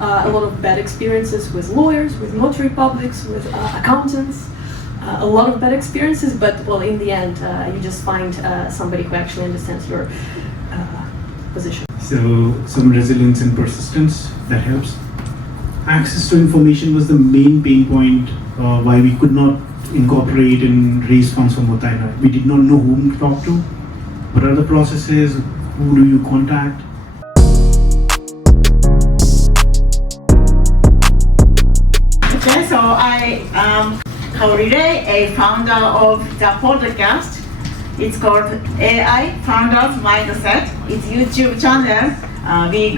a lot of bad experiences with lawyers, with notary publics, with accountants, a lot of bad experiences, but well, in the end, you just find somebody who actually understands your position. So some resilience and persistence, that helps. Access to information was the main pain point why we could not incorporate and raise funds for Motaina. We did not know whom to talk to. What are the processes? Who do you contact? Okay, so I am Kaorire, a founder of the podcast. It's called AI Founders Mindset. It's YouTube channel. We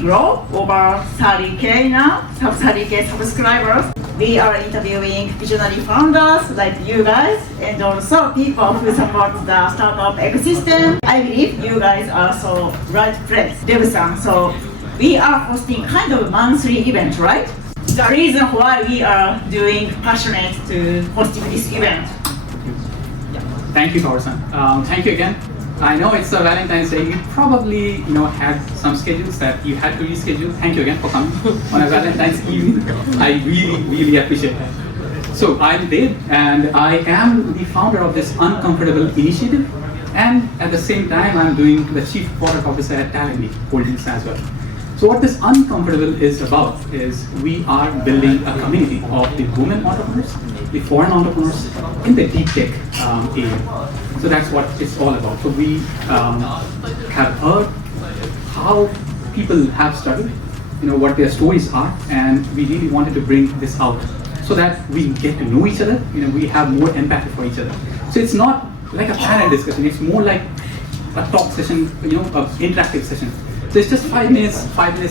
grow over 30K now, 30K subscribers. We are interviewing visionary founders like you guys and also people who support the startup ecosystem. I believe you guys are so right place, Deb-san. So we are hosting kind of a monthly event, right? The reason why we are doing passionate to hosting this event. Thank you, Kaur-san. Thank you again. I know it's a Valentine's Day. You probably had some schedules that you had to reschedule. Thank you again for coming on a Valentine's evening. I really appreciate that. So I'm Deb, and I am the founder of this Uncomfortable initiative, and at the same time I'm doing the Chief Product Officer at Talent Holdings as well. So what this Uncomfortable is about is we are building a community of the women entrepreneurs, the foreign entrepreneurs in the deep tech area. So that's what it's all about. So we have heard how people have struggled, what their stories are, and we really wanted to bring this out so that we get to know each other. We have more empathy for each other. So it's not like a panel discussion. It's more like a talk session, an interactive session. So it's just 5 minutes,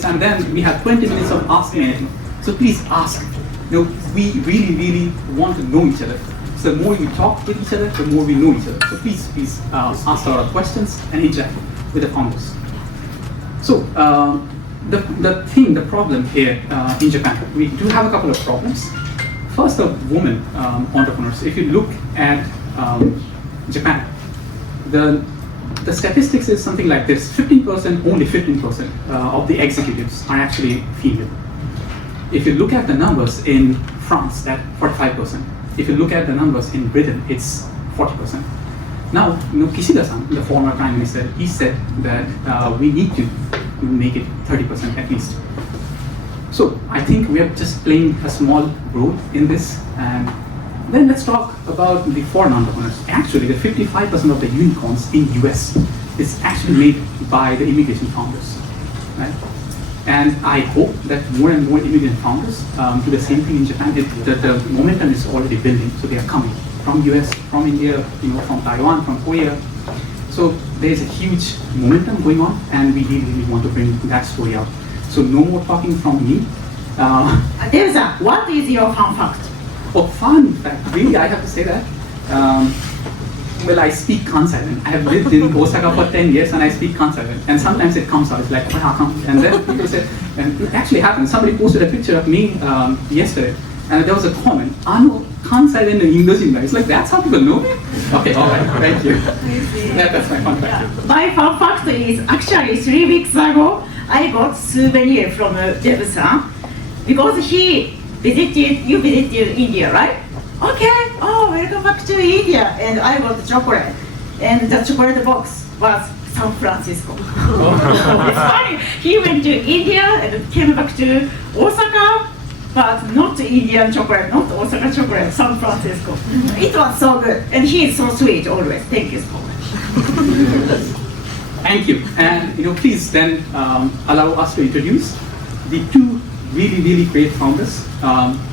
and then we have 20 minutes of asking anything. So please ask. We really want to know each other. So the more we talk with each other, the more we know each other. So please ask a lot of questions and interact with the founders. So the problem here in Japan, we do have a couple of problems. First, the women entrepreneurs. If you look at Japan, the statistics is something like this: 15%, only 15% of the executives are actually female. If you look at the numbers in France, that's 45%. If you look at the numbers in Britain, it's 40%. Now, Kishida-san, the former prime minister, he said that we need to make it 30% at least. So I think we are just playing a small role in this. And then let's talk about the foreign entrepreneurs. Actually, the 55% of the unicorns in US is actually made by the immigration founders, right? And I hope that more and more immigrant founders do the same thing in Japan. The momentum is already building, so they are coming from US, from India, from Taiwan, from Korea. So there's a huge momentum going on, and we really want to bring that story out. So no more talking from me. Deb-san, what is your fun fact? Oh, fun fact, really, I have to say that. Well, I speak Kansai. I have lived in Osaka for 10 years and I speak Kansai. And sometimes it comes out, it's like, and then people say, and it actually happened. Somebody posted a picture of me yesterday, and there was a comment, Kansai in English. It's like, that's how people know me? Okay, all right, thank you. Yeah, that's my fun fact. My fun fact is actually 3 weeks ago, I got souvenir from Deb-san because you visited India, right? Okay, welcome back to India, and I got chocolate, and the chocolate box was San Francisco. It's funny, he went to India and came back to Osaka, but not Indian chocolate, not Osaka chocolate, San Francisco. It was so good, and he is so sweet always. Thank you so much. Thank you, and please then allow us to introduce the two really great founders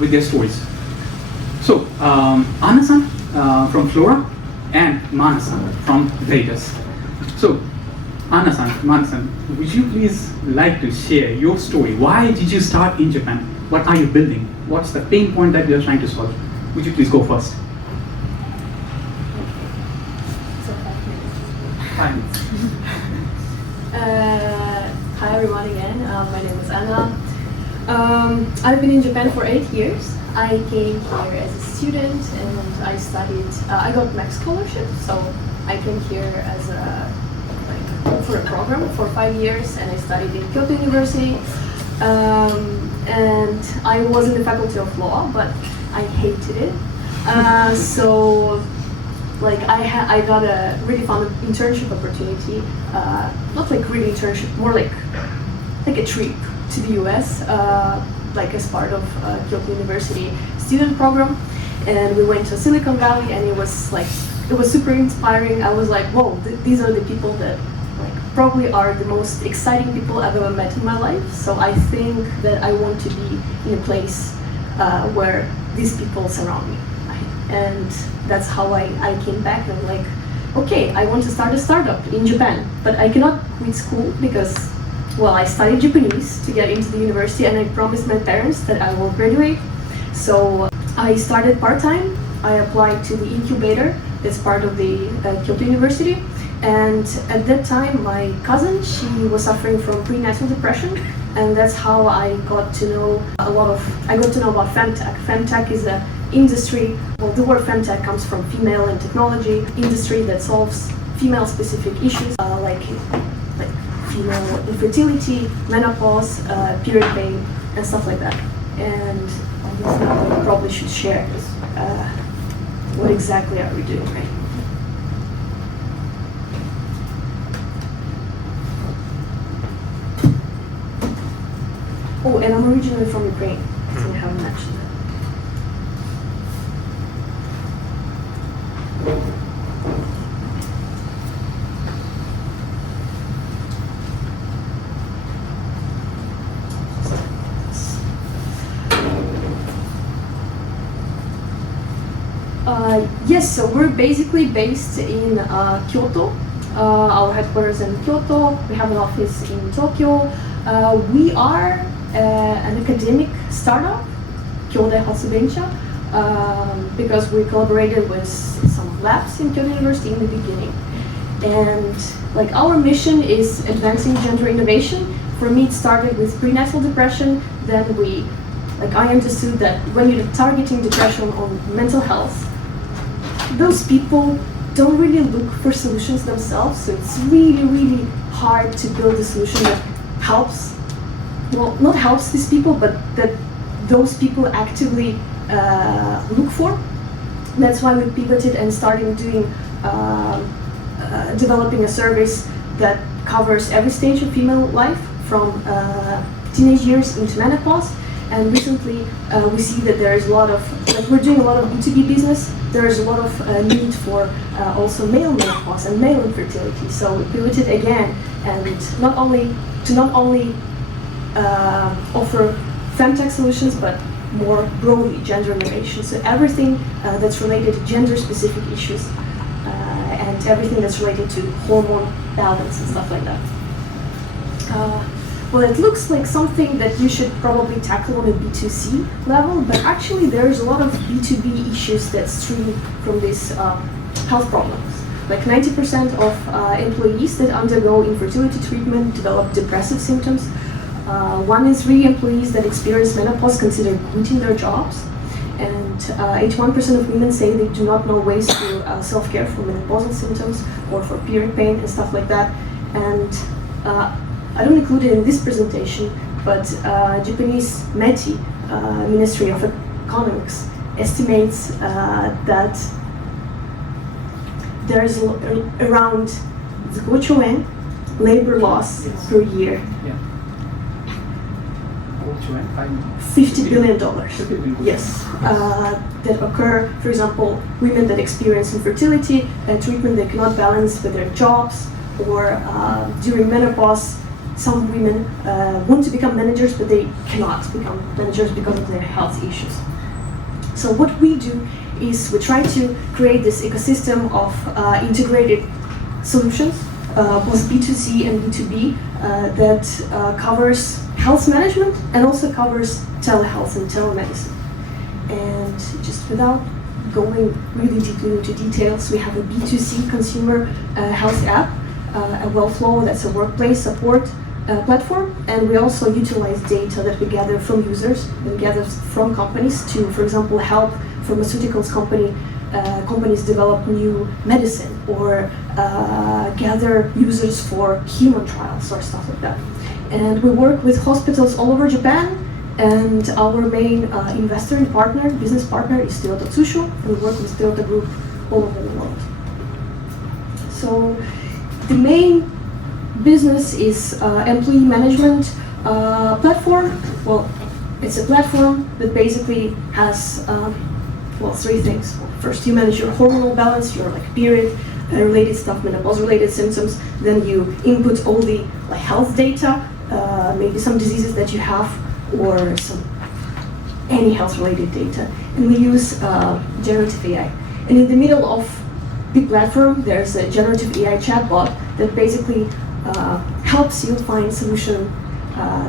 with their stories. So, Anna-san from Flora and Mana-san from Vegas. So, Anna-san, Mana-san, would you please like to share your story? Why did you start in Japan? What are you building? What's the pain point that you're trying to solve? Would you please go first? Fine. Hi everyone again, my name is Anna. I've been in Japan for 8 years. I came here as a student and I studied, I got Max scholarship, so I came here as for a program for 5 years and I studied in Kyoto University. And I was in the faculty of law, but I hated it. So like I got a really fun internship opportunity, not like really internship, more like a trip to the US, like as part of Kyoto University student program. And we went to Silicon Valley, and it was super inspiring. I was like, whoa, these are the people that like probably are the most exciting people I've ever met in my life. So I think that I want to be in a place where these people surround me. And that's how I came back, and I'm like, okay, I want to start a startup in Japan, but I cannot quit school because, well, I studied Japanese to get into the university, and I promised my parents that I will graduate. So I started part-time. I applied to the incubator that's part of the Kyoto University. And at that time, my cousin, she was suffering from prenatal depression, and that's how I got to know about femtech. Femtech is an industry, well, the word femtech comes from female and technology, industry that solves female-specific issues like female infertility, menopause, period pain, and stuff like that. And I probably should share what exactly are we doing right now. Oh, and I'm originally from Ukraine, so I haven't mentioned that. Yes, so we're basically based in Kyoto. Our headquarters in Kyoto. We have an office in Tokyo. We are an academic startup, Kyodai Hatsubencha, because we collaborated with some labs in Kyoto University in the beginning. And like our mission is advancing gender innovation. For me, it started with prenatal depression. Then I understood that when you're targeting depression on mental health, those people don't really look for solutions themselves. So it's really, really hard to build a solution that helps. Well, not helps these people, but that those people actively look for. That's why we pivoted and started doing, developing a service that covers every stage of female life, from teenage years into menopause. And recently, we see that there is a lot of, we're doing a lot of B2B business. There is a lot of need for also male menopause and male infertility. So we pivoted again, and not only offer femtech solutions, but more broadly gender innovation. So everything that's related to gender-specific issues and everything that's related to hormone balance and stuff like that. Well, it looks like something that you should probably tackle on a B2C level, but actually there's a lot of B2B issues that stream from these health problems. Like 90% of employees that undergo infertility treatment develop depressive symptoms. 1 in 3 employees that experience menopause consider quitting their jobs. And 81% of women say they do not know ways to self-care for menopausal symptoms or for period pain and stuff like that. And I don't include it in this presentation, but Japanese METI, Ministry of Economics, estimates that there's around 5 兆円 labor loss per year. Yeah. $50 billion. Yes, that occur. For example, women that experience infertility and treatment they cannot balance with their jobs, or during menopause, some women want to become managers, but they cannot become managers because of their health issues. So what we do is we try to create this ecosystem of integrated solutions, both B2C and B2B, that covers health management and also covers telehealth and telemedicine. And just without going really deeply into details, we have a B2C consumer health app, a Wellflow, that's a workplace support platform, and we also utilize data that we gather from users and gather from companies to, for example, help pharmaceuticals companies develop new medicine, or gather users for human trials or stuff like that. And we work with hospitals all over Japan, and our main investor and partner, business partner, is Toyota Tsusho, and we work with Toyota Group all over the world. So the main business is employee management platform. Well, it's a platform that basically has three things. First, you manage your hormonal balance, your period related stuff, menopause related symptoms. Then you input all the health data, maybe some diseases that you have, or any health related data. And we use generative AI. And in the middle of the platform, there's a generative AI chatbot that basically helps you find solution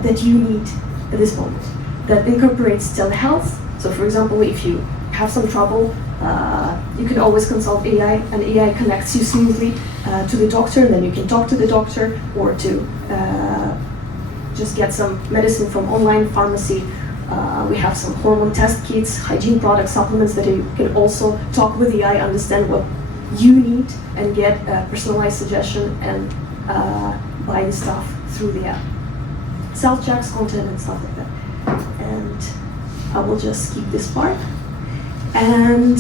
that you need at this moment. That incorporates telehealth. So for example, if you have some trouble, you can always consult AI, and AI connects you smoothly to the doctor, and then you can talk to the doctor, or to just get some medicine from online pharmacy. We have some hormone test kits, hygiene products, supplements that you can also talk with AI, understand what you need, and get a personalized suggestion, and buy the stuff through the app. Self-checks, content, and stuff like that. And I will just skip this part. And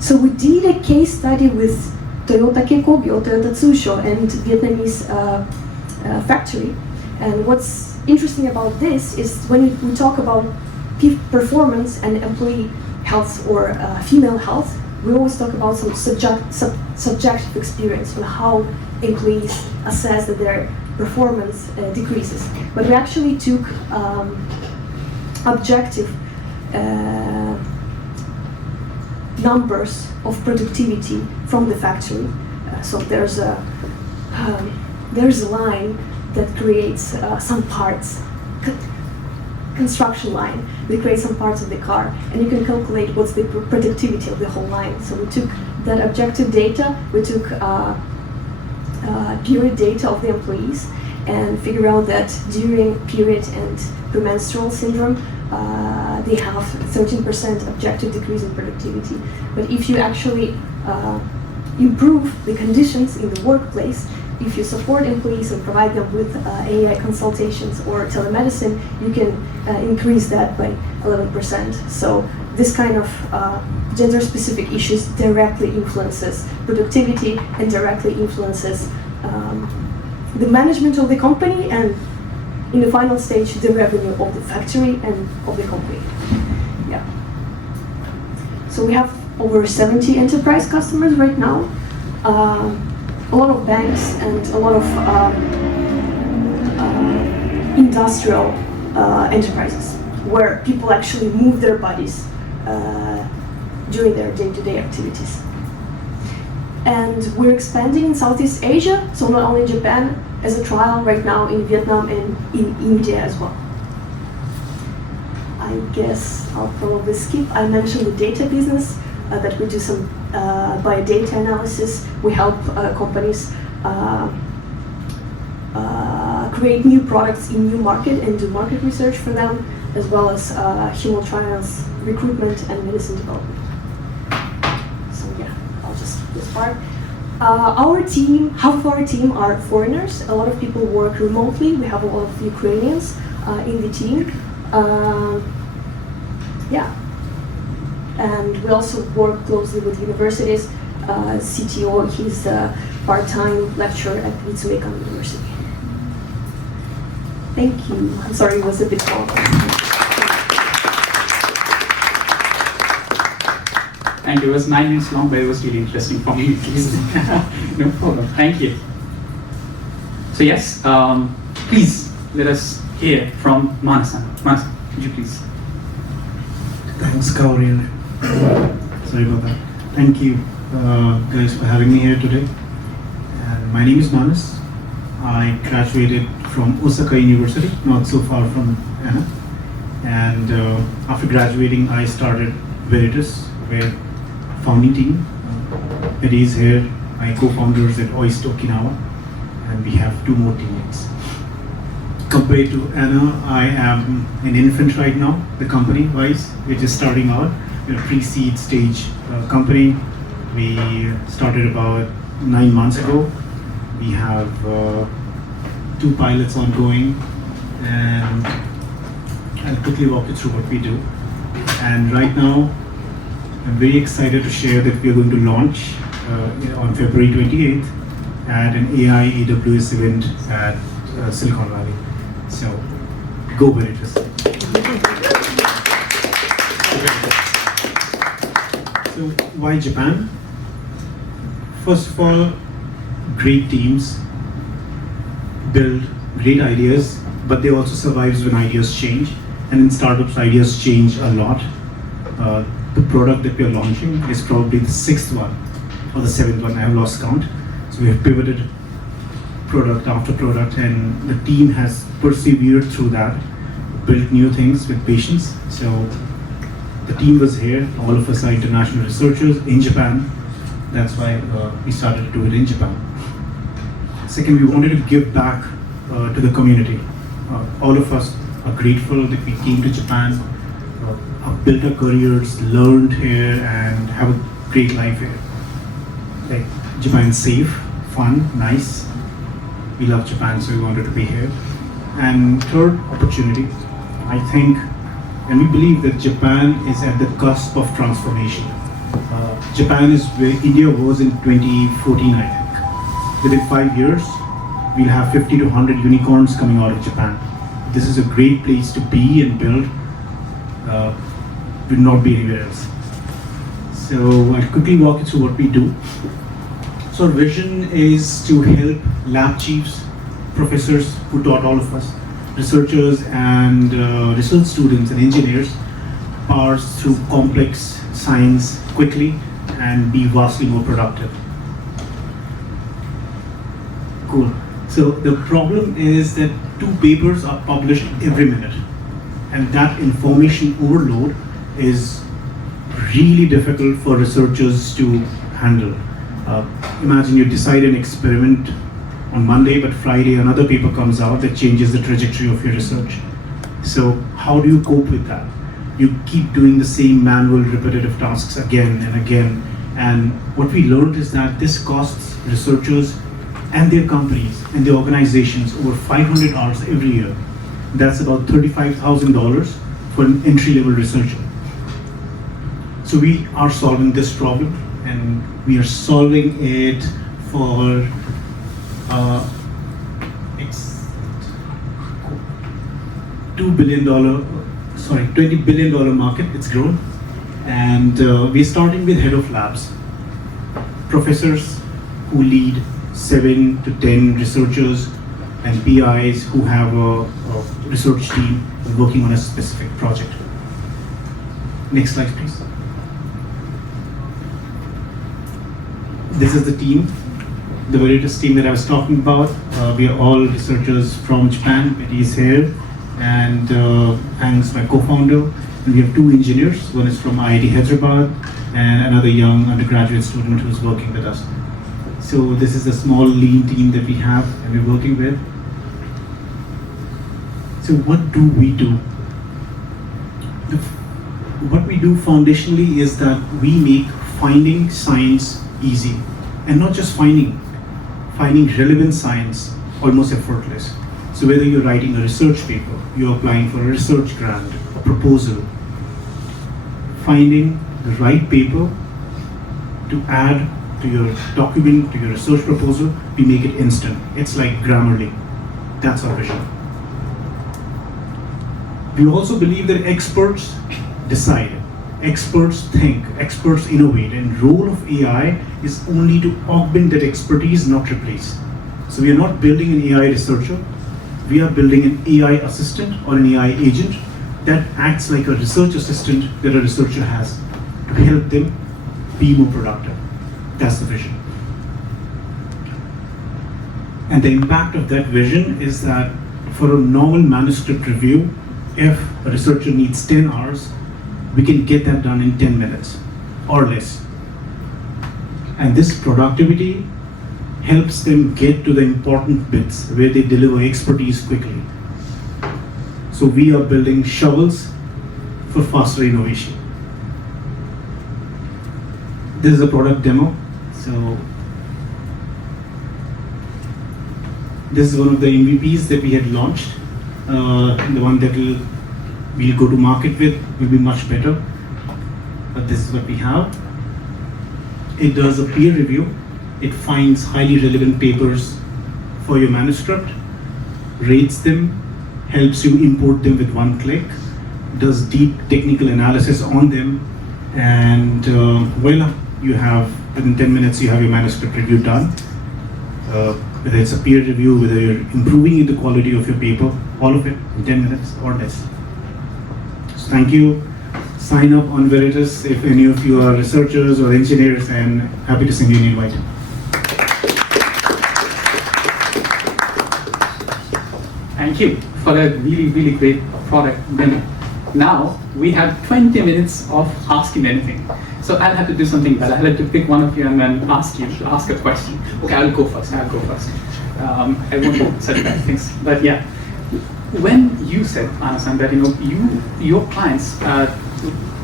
so we did a case study with Toyota Kekogyo, Toyota Tsusho, and Vietnamese factory. And what's interesting about this is when we talk about performance and employee health or female health, we always talk about some subjective experience on how employees assess that their performance decreases. But we actually took objective numbers of productivity from the factory. So there's a line that creates some parts, construction line that creates some parts of the car, and you can calculate what's the productivity of the whole line. So we took that objective data, we took period data of the employees, and figure out that during period and premenstrual syndrome, they have 13% objective decrease in productivity. But if you actually improve the conditions in the workplace, if you support employees and provide them with AI consultations or telemedicine, you can increase that by 11%. So this kind of gender-specific issues directly influences productivity and directly influences the management of the company, and in the final stage, the revenue of the factory and of the company. Yeah. So we have over 70 enterprise customers right now. A lot of banks and a lot of industrial enterprises where people actually move their bodies during their day-to-day activities. And we're expanding in Southeast Asia, so not only Japan as a trial right now, in Vietnam and in India as well. I guess I'll probably skip. I mentioned the data business, that we do some by data analysis. We help companies create new products in new market and do market research for them, as well as human trials, recruitment, and medicine development. So yeah, I'll just skip this part. Our team, half of our team are foreigners. A lot of people work remotely. We have a lot of Ukrainians in the team. Yeah. And we also work closely with universities. CTO, he's a part-time lecturer at Mitsumeikan University. Thank you. I'm sorry it was a bit long. Thank you. It was 9 minutes long, but it was really interesting for me. No problem. Thank you. So yes, please let us hear from Manasan. Manasan, could you please? Thanks, Gauriel. Sorry about that. Thank you, guys, for having me here today. And my name is Manas. I graduated from Osaka University, not so far from Anna. And after graduating, I started Veritas, where founding team. Eddie is here, my co-founders at Oyster Okinawa, and we have 2 more teammates. Compared to Anna, I am an infant right now, the company-wise. We're just starting out. We're a pre-seed stage company. We started about 9 months ago. We have 2 pilots ongoing, and I'll quickly walk you through what we do. And right now, I'm very excited to share that we are going to launch on February 28th at an AI AWS event at Silicon Valley. So, go very interesting. So, why Japan? First of all, great teams build great ideas, but they also survive when ideas change. And in startups, ideas change a lot. The product that we are launching is probably the 6th one or the 7th one. I have lost count. So we have pivoted product after product, and the team has persevered through that, built new things with patience. So the team was here. All of us are international researchers in Japan. That's why we started to do it in Japan. Second, we wanted to give back to the community. All of us are grateful that we came to Japan, built our careers, learned here, and have a great life here. Like, Japan's safe, fun, nice. We love Japan, so we wanted to be here. And third, opportunity. I think, and we believe that Japan is at the cusp of transformation. Japan is where India was in 2014, I think. Within 5 years, we'll have 50 to 100 unicorns coming out of Japan. This is a great place to be and build. Will not be anywhere else. So I'll quickly walk you through what we do. So our vision is to help lab chiefs, professors who taught all of us, researchers and research students and engineers parse through complex science quickly and be vastly more productive. Cool. So the problem is that 2 papers are published every minute, and that information overload is really difficult for researchers to handle. Imagine you decide an experiment on Monday, but Friday another paper comes out that changes the trajectory of your research. So how do you cope with that? You keep doing the same manual, repetitive tasks again and again. And what we learned is that this costs researchers and their companies and their organizations over 500 hours every year. That's about $35,000 for an entry-level researcher. So we are solving this problem, and we are solving it for $20 billion market. It's grown, and we're starting with head of labs, professors who lead 7 to 10 researchers, and PIs who have a research team working on a specific project. Next slide, please. This is the team, the Veritas team that I was talking about. We are all researchers from Japan. Betty is here, and Ang's my co-founder. And we have 2 engineers. One is from IIT Hyderabad, and another young undergraduate student who's working with us. So this is the small lean team that we have and we're working with. So what do we do? What we do foundationally is that we make finding science easy, and not just finding relevant science almost effortless. So whether you're writing a research paper, you're applying for a research grant, a proposal, finding the right paper to add to your document, to your research proposal, we make it instant. It's like Grammarly. That's our vision. We also believe that experts decide, experts think, experts innovate, and the role of AI is only to augment that expertise, not replace. So we are not building an AI researcher, we are building an AI assistant or an AI agent that acts like a research assistant that a researcher has to help them be more productive. That's the vision. And the impact of that vision is that for a normal manuscript review, if a researcher needs 10 hours, we can get that done in 10 minutes or less. And this productivity helps them get to the important bits where they deliver expertise quickly. So we are building shovels for faster innovation. This is a product demo. So This is one of the MVPs that we had launched. The one that we'll go to market with will be much better. But this is what we have. It does a peer review. It finds highly relevant papers for your manuscript, rates them, helps you import them with one click, does deep technical analysis on them, and well, you have, within 10 minutes, you have your manuscript review done. Whether it's a peer review, whether you're improving the quality of your paper, all of it in 10 minutes or less. So thank you. Sign up on Veritas if any of you are researchers or engineers, and happy to send you an invite. Thank you for a really great product demo. Now we have 20 minutes of asking anything. So I'll have to do something better. I'll have to pick one of you and then ask you to ask a question. Okay, I'll go first. I won't do such bad things. But yeah, when you said, Anasan, that your clients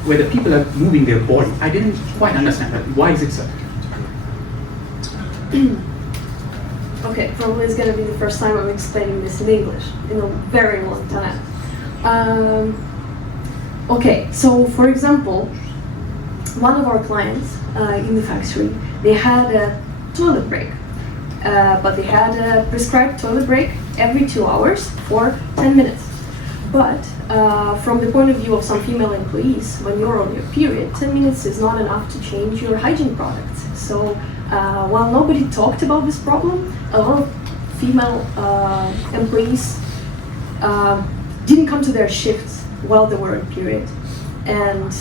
where the people are moving their body, I didn't quite understand that. Why is it so? Okay, probably it's going to be the first time I'm explaining this in English in a very long time. Okay, so for example, one of our clients in the factory, they had a toilet break, but they had a prescribed toilet break every 2 hours for 10 minutes. But from the point of view of some female employees, when you're on your period, 10 minutes is not enough to change your hygiene products. So while nobody talked about this problem, a lot of female employees didn't come to their shifts while they were on period. And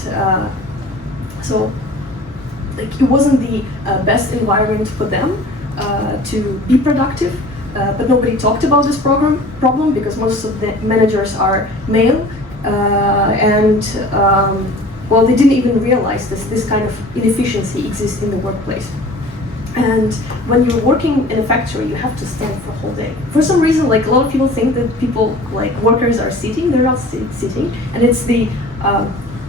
so like, it wasn't the best environment for them to be productive. But nobody talked about this problem because most of the managers are male, and well, they didn't even realize this kind of inefficiency exists in the workplace. And when you're working in a factory, you have to stand for a whole day. For some reason, like a lot of people think that people, like workers, are sitting. They're not sitting, and it's the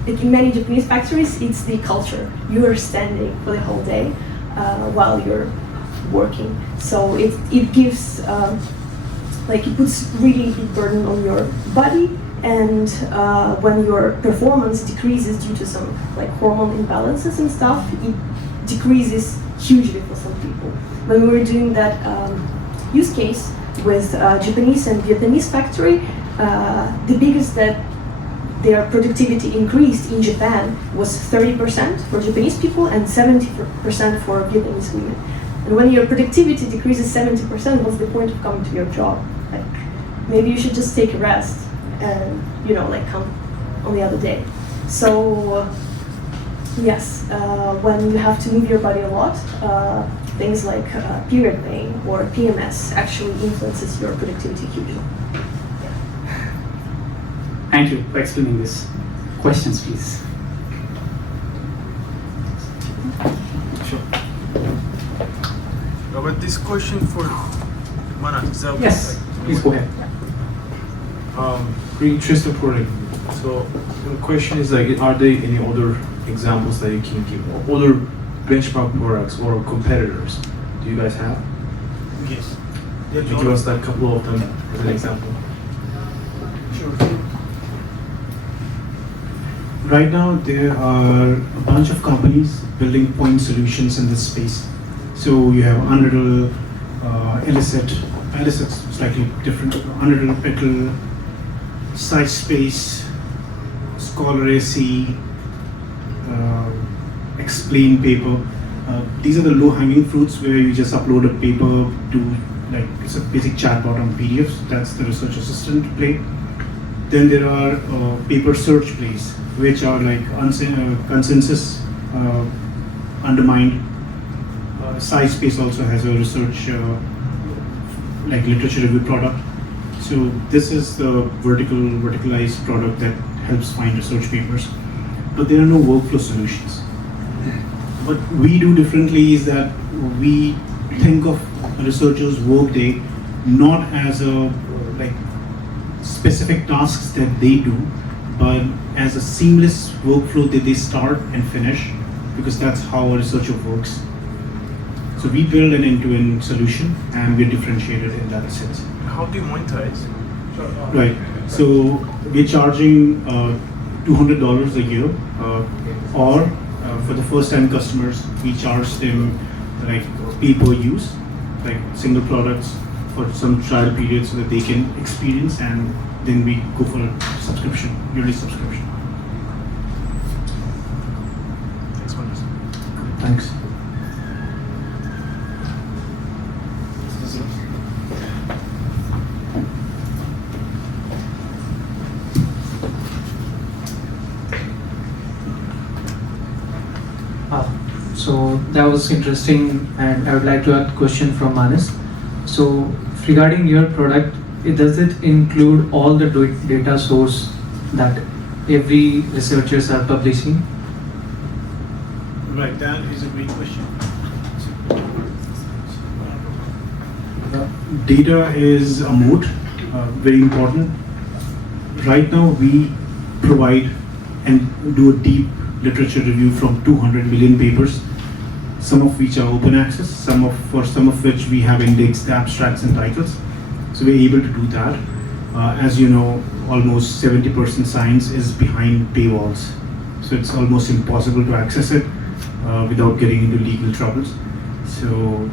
like in many Japanese factories, it's the culture. You are standing for the whole day while you're working. So it gives like it puts really big burden on your body, and when your performance decreases due to some like hormone imbalances and stuff, it decreases hugely for some people. When we were doing that use case with Japanese and Vietnamese factory, the biggest that their productivity increased in Japan was 30% for Japanese people and 70% for Vietnamese women. And when your productivity decreases 70%, what's the point of coming to your job? Like, maybe you should just take a rest and, like come on the other day. So, yes, when you have to move your body a lot, things like period pain or PMS actually influences your productivity hugely. Thank you for explaining this. Questions, please. Sure. But this question for Mana, yes, please go ahead. Pretty interesting product. So the question is like, are there any other examples that you can give, or other benchmark products or competitors? Do you guys have? Yes. Could you give us like a couple of them as an example? Sure. Right now, there are a bunch of companies building point solutions in this space. So you have Unreal, Elicit's slightly different, Unreal, Petal, SciSpace, Scholar AC, Explain paper. These are the low-hanging fruits where you just upload a paper to, like, it's a basic chatbot on PDFs. That's the research assistant play. Then there are paper search plays, which are like consensus undermined. SciSpace also has a research like literature review product. So this is the verticalized product that helps find research papers. But there are no workflow solutions. What we do differently is that we think of a researcher's workday not as a like specific tasks that they do, but as a seamless workflow that they start and finish, because that's how a researcher works. So we build an end-to-end solution, and we're differentiated in that sense. How do you monetize? Right. So we're charging $200 a year, or for the first-time customers, we charge them like pay per use, like single products for some trial period so that they can experience, and then we go for a subscription, yearly subscription. Thanks, Manas. Thanks. So that was interesting, and I would like to ask a question from Manas. So regarding your product, does it include all the data source that every researchers are publishing? Right, that is a great question. Data is a moat, very important. Right now, we provide and do a deep literature review from 200 million papers, some of which are open access, for some of which we have indexed abstracts and titles. So we're able to do that. As you know, almost 70% science is behind paywalls. So it's almost impossible to access it without getting into legal troubles. So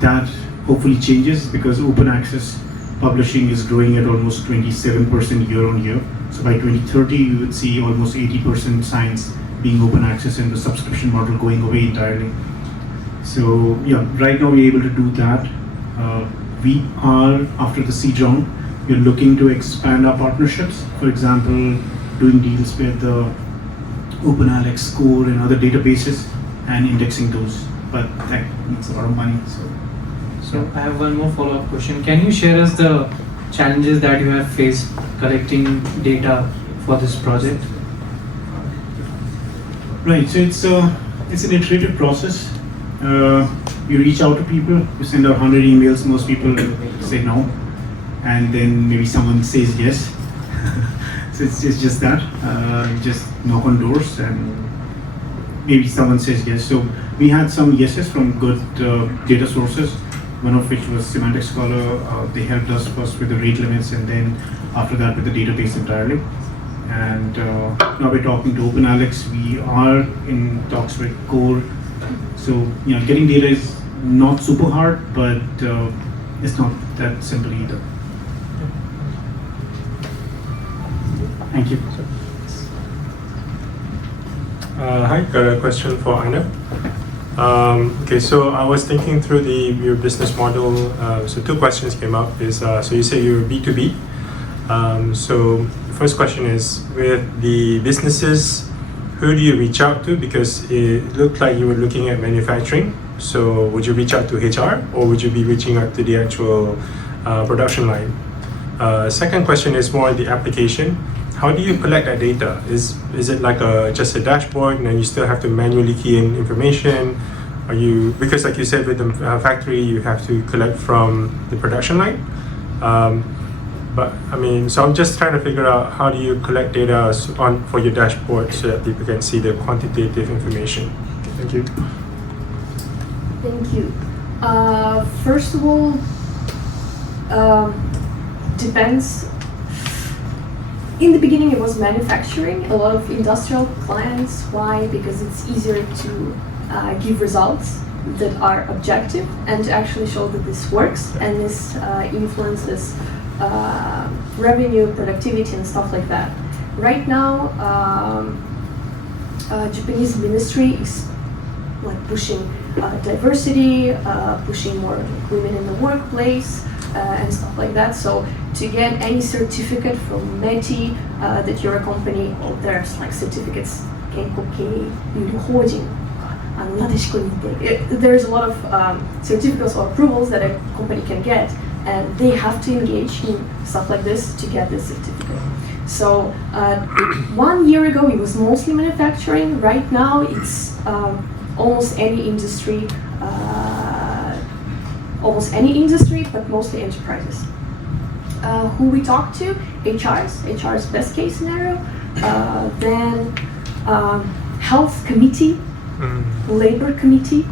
that hopefully changes, because open access publishing is growing at almost 27% year on year. So by 2030, you would see almost 80% science being open access and the subscription model going away entirely. So yeah, right now we're able to do that. We are, after the seed round, we're looking to expand our partnerships. For example, doing deals with the OpenAlex, Score, and other databases, and indexing those. But that needs a lot of money. So I have one more follow-up question. Can you share us the challenges that you have faced collecting data for this project? Right, so it's an iterative process. You reach out to people, you send out 100 emails, most people say no, and then maybe someone says yes. So it's just that, just knock on doors and maybe someone says yes. So we had some yeses from good data sources, one of which was Semantic Scholar. They helped us first with the rate limits, and then after that with the database entirely. And now we're talking to OpenAlex. We are in talks with Core. So getting data is not super hard, but it's not that simple either. Thank you. Hi, got a question for Anna. Okay, so I was thinking through your business model. So two questions came up. So you say you're B2B. So the first question is, with the businesses, who do you reach out to? Because it looked like you were looking at manufacturing. So would you reach out to HR, or would you be reaching out to the actual production line? Second question is more the application. How do you collect that data? Is it like just a dashboard, and then you still have to manually key in information? Because like you said with the factory, you have to collect from the production line. But I mean, so I'm just trying to figure out, how do you collect data for your dashboard so that people can see the quantitative information? Thank you. Thank you. First of all, depends. In the beginning, it was manufacturing, a lot of industrial clients. Why? Because it's easier to give results that are objective and to actually show that this works and this influences revenue, productivity, and stuff like that. Right now, Japanese ministry is like pushing diversity, pushing more women in the workplace, and stuff like that. So to get any certificate from METI that you're a company, there's like certificates, there's a lot of certificates or approvals that a company can get, and they have to engage in stuff like this to get this certificate. So 1 year ago it was mostly manufacturing. Right now it's almost any industry, but mostly enterprises. Who we talk to? HR's best case scenario. Then health committee, labor committee,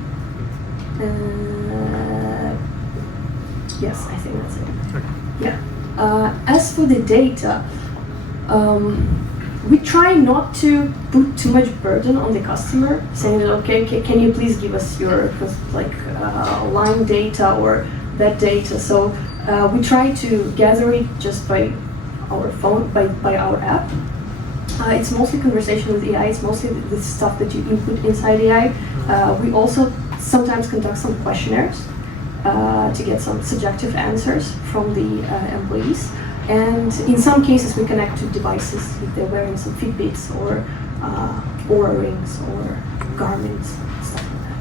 Yes, I think that's it. Yeah. As for the data, we try not to put too much burden on the customer, saying that, okay, can you please give us your line data or that data. So we try to gather it just by our phone, by our app. It's mostly conversation with AI. It's mostly the stuff that you input inside AI. We also sometimes conduct some questionnaires to get some subjective answers from the employees. And in some cases, we connect to devices if they're wearing some Fitbits or Oura rings or Garmins, stuff like that.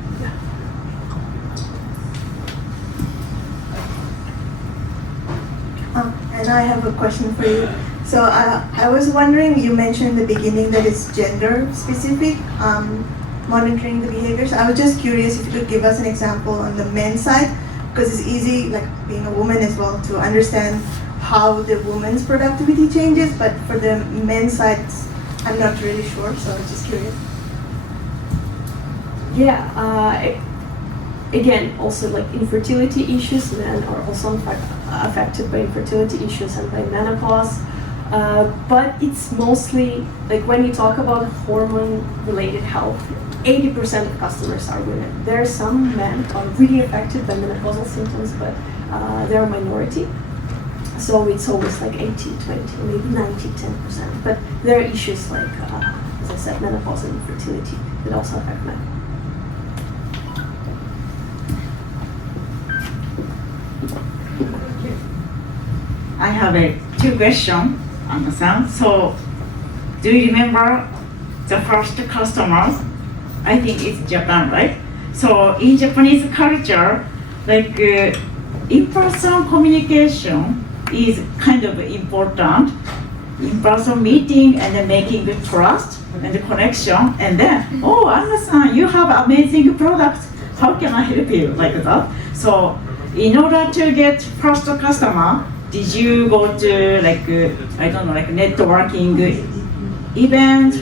Yeah. And I have a question for you. So I was wondering, you mentioned in the beginning that it's gender specific, monitoring the behaviors. I was just curious if you could give us an example on the men's side, because it's easy, like being a woman as well, to understand how the woman's productivity changes, but for the men's side, I'm not really sure, so I was just curious. Yeah, again, also like infertility issues, men are also affected by infertility issues and by menopause. But it's mostly, like when you talk about hormone-related health, 80% of customers are women. There are some men who are really affected by menopausal symptoms, but they're a minority. So it's always like 80-20, maybe 90-10%. But there are issues like, as I said, menopause and infertility that also affect men. I have two questions, Anna-san. So, do you remember the first customers? I think it's Japan, right? So, in Japanese culture, like in-person communication is kind of important. In-person meeting and then making good trust and the connection, and then, oh, Anna-san, you have amazing products. How can I help you? Like that. So, in order to get first customer, did you go to like I don't know, like networking event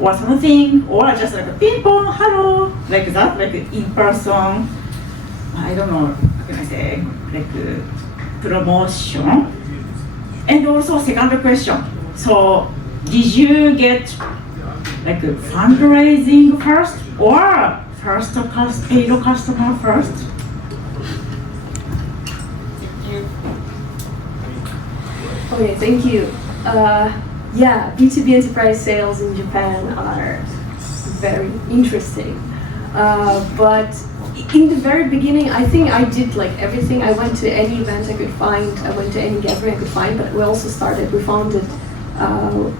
or something, or just like a ping pong, hello, like that, like in person? I don't know. How can I say, like promotion? And also second question. So did you get like fundraising first or first paid customer first? Okay, thank you. Yeah, B2B enterprise sales in Japan are very interesting. But in the very beginning, I think I did like everything. I went to any event I could find. I went to any gathering I could find. But we founded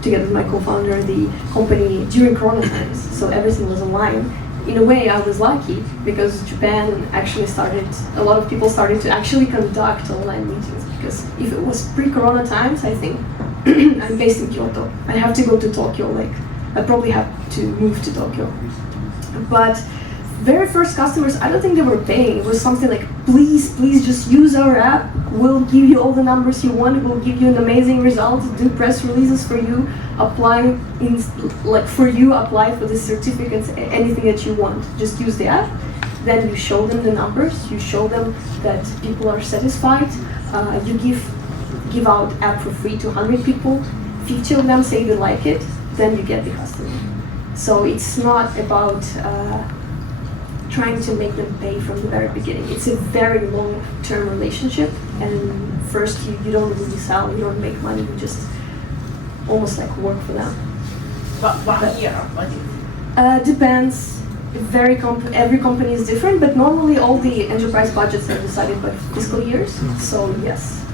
together with my co-founder the company during Corona times. So everything was online. In a way, I was lucky because Japan actually a lot of people started to actually conduct online meetings. Because if it was pre-Corona times, I think, I'm based in Kyoto. I have to go to Tokyo, like, I probably have to move to Tokyo. But very first customers, I don't think they were paying. It was something like, please just use our app. We'll give you all the numbers you want. We'll give you an amazing result. Do press releases for you. Apply for the certificates, anything that you want. Just use the app. Then you show them the numbers. You show them that people are satisfied. You give out app for free to 100 people. 50 of them say they like it. Then you get the customer. So it's not about trying to make them pay from the very beginning. It's a very long-term relationship, and first you don't really sell, you don't make money, you just almost like work for them. But 1 year, what do you? Depends. Every company is different, but normally all the enterprise budgets are decided by fiscal years. So yes,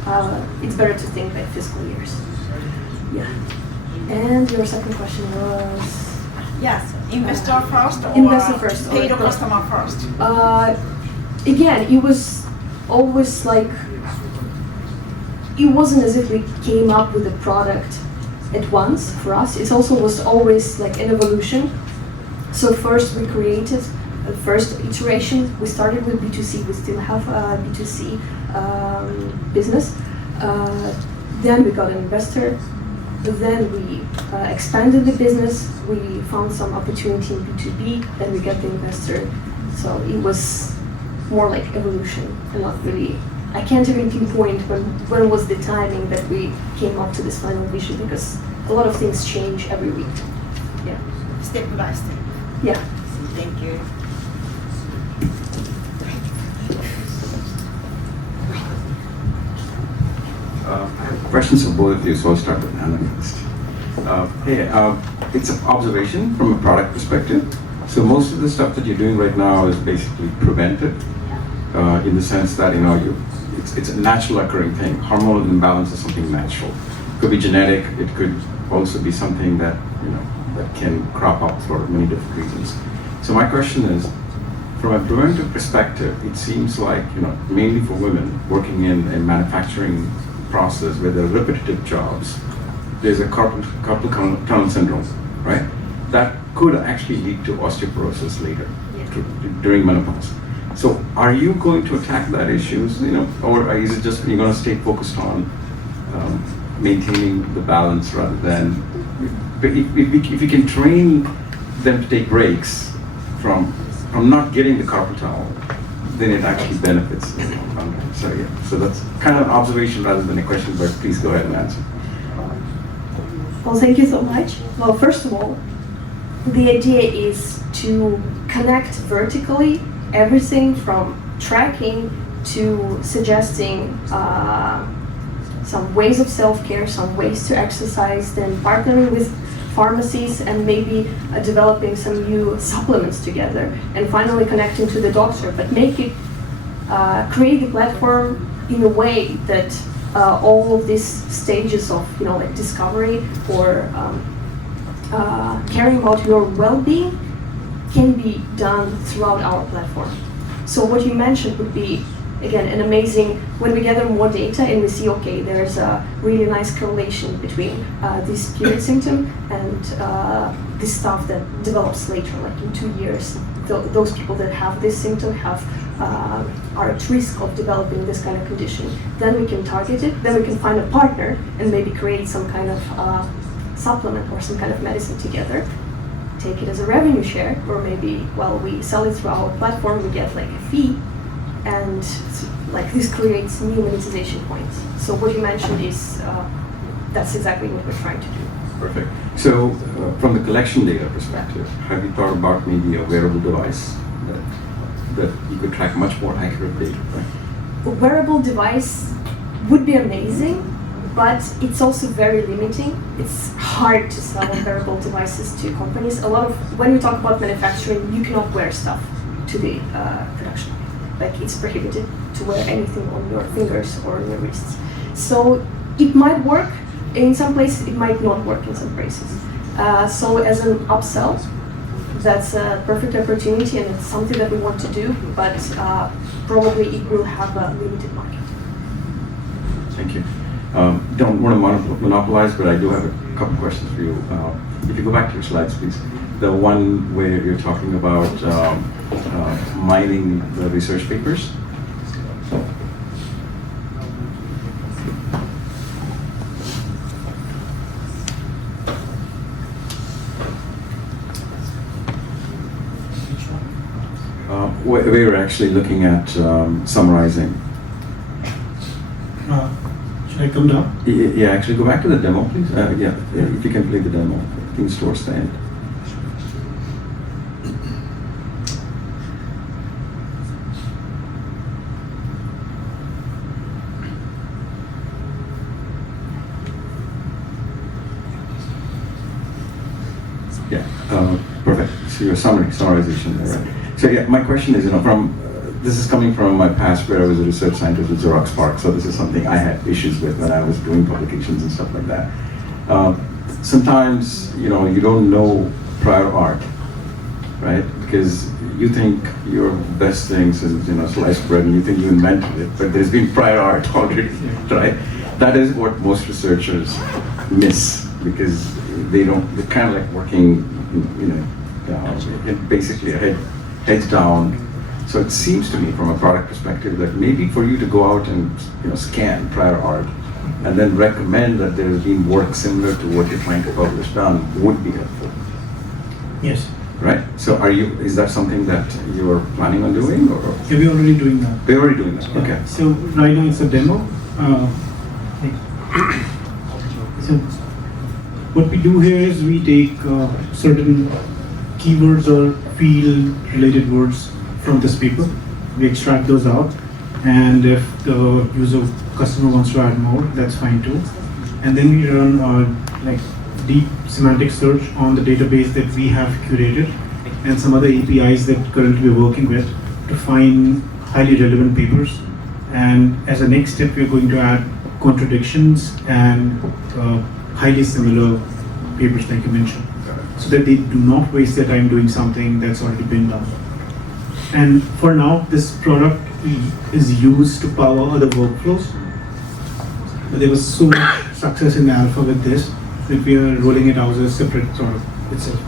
it's better to think by fiscal years. Yeah. And your second question was? Yes, investor first or investor first, paid or customer first? Again, it was always like, it wasn't as if we came up with a product at once for us. It also was always like an evolution. So first we created the first iteration. We started with B2C. We still have a B2C business. Then we got an investor. Then we expanded the business. We found some opportunity in B2B. Then we got the investor. So it was more like evolution and not really. I can't even pinpoint when was the timing that we came up to this final vision, because a lot of things change every week. Yeah. Step by step. Yeah. Thank you. I have questions for both of you, so I'll start with Anna first. It's an observation from a product perspective. So most of the stuff that you're doing right now is basically preventive, in the sense that it's a natural occurring thing. Hormonal imbalance is something natural. It could be genetic. It could also be something that that can crop up for many different reasons. So my question is, from a preventive perspective, it seems like mainly for women working in a manufacturing process where there are repetitive jobs, there's a carpal tunnel syndrome, right? That could actually lead to osteoporosis later, during menopause. So are you going to attack that issues, or is it just you're going to stay focused on maintaining the balance rather than, if you can train them to take breaks from not getting the carpal tunnel, then it actually benefits. So that's kind of an observation rather than a question, but please go ahead and answer. Well, thank you so much. Well, first of all, the idea is to connect vertically everything from tracking to suggesting some ways of self-care, some ways to exercise, then partnering with pharmacies and maybe developing some new supplements together, and finally connecting to the doctor, but make it create the platform in a way that all of these stages of like discovery or caring about your well-being can be done throughout our platform. So what you mentioned would be, again, an amazing, when we gather more data and we see, okay, there's a really nice correlation between this period symptom and this stuff that develops later, like in 2 years. Those people that have this symptom are at risk of developing this kind of condition. Then we can target it, then we can find a partner and maybe create some kind of supplement or some kind of medicine together, take it as a revenue share, or maybe while we sell it through our platform, we get like a fee, and like this creates new monetization points. So what you mentioned is, that's exactly what we're trying to do. Perfect. So from the collection data perspective, have you thought about maybe a wearable device that you could track much more accurate data, right? A wearable device would be amazing, but it's also very limiting. It's hard to sell wearable devices to companies. When we talk about manufacturing, you cannot wear stuff to the production. Like, it's prohibited to wear anything on your fingers or on your wrists. So it might work in some places, it might not work in some places. So as an upsell, that's a perfect opportunity, and it's something that we want to do, but probably it will have a limited market. Thank you. Don't want to monopolize, but I do have a couple questions for you. If you go back to your slides, please. The one where you're talking about mining the research papers. Where we're actually looking at summarizing. Should I come down? Yeah, actually go back to the demo, please. Yeah, if you can play the demo. I think it's towards the end. Yeah, perfect. So your summarization there, right? So yeah, my question is, this is coming from my past where I was a research scientist with Xerox PARC, so this is something I had issues with when I was doing publications and stuff like that. Sometimes, you don't know prior art, right? Because you think your best things is, sliced bread, and you think you invented it, but there's been prior art already, right? That is what most researchers miss, because they're kind of like working, basically heads down. So it seems to me, from a product perspective, that maybe for you to go out and scan prior art and then recommend that there has been work similar to what you're trying to publish done would be helpful. Yes. right? So is that something that you're planning on doing, or? Yeah, we're already doing that. We're already doing that, okay. So right now it's a demo. So what we do here is we take certain keywords or field related words from this paper. We extract those out, and if the customer wants to add more, that's fine too. And then we run like deep semantic search on the database that we have curated and some other APIs that currently we're working with to find highly relevant papers. And as a next step, we're going to add contradictions and highly similar papers like you mentioned, so that they do not waste their time doing something that's already been done. And for now, this product is used to power other workflows. But there was so much success in the alpha with this that we are rolling it out as a separate product itself.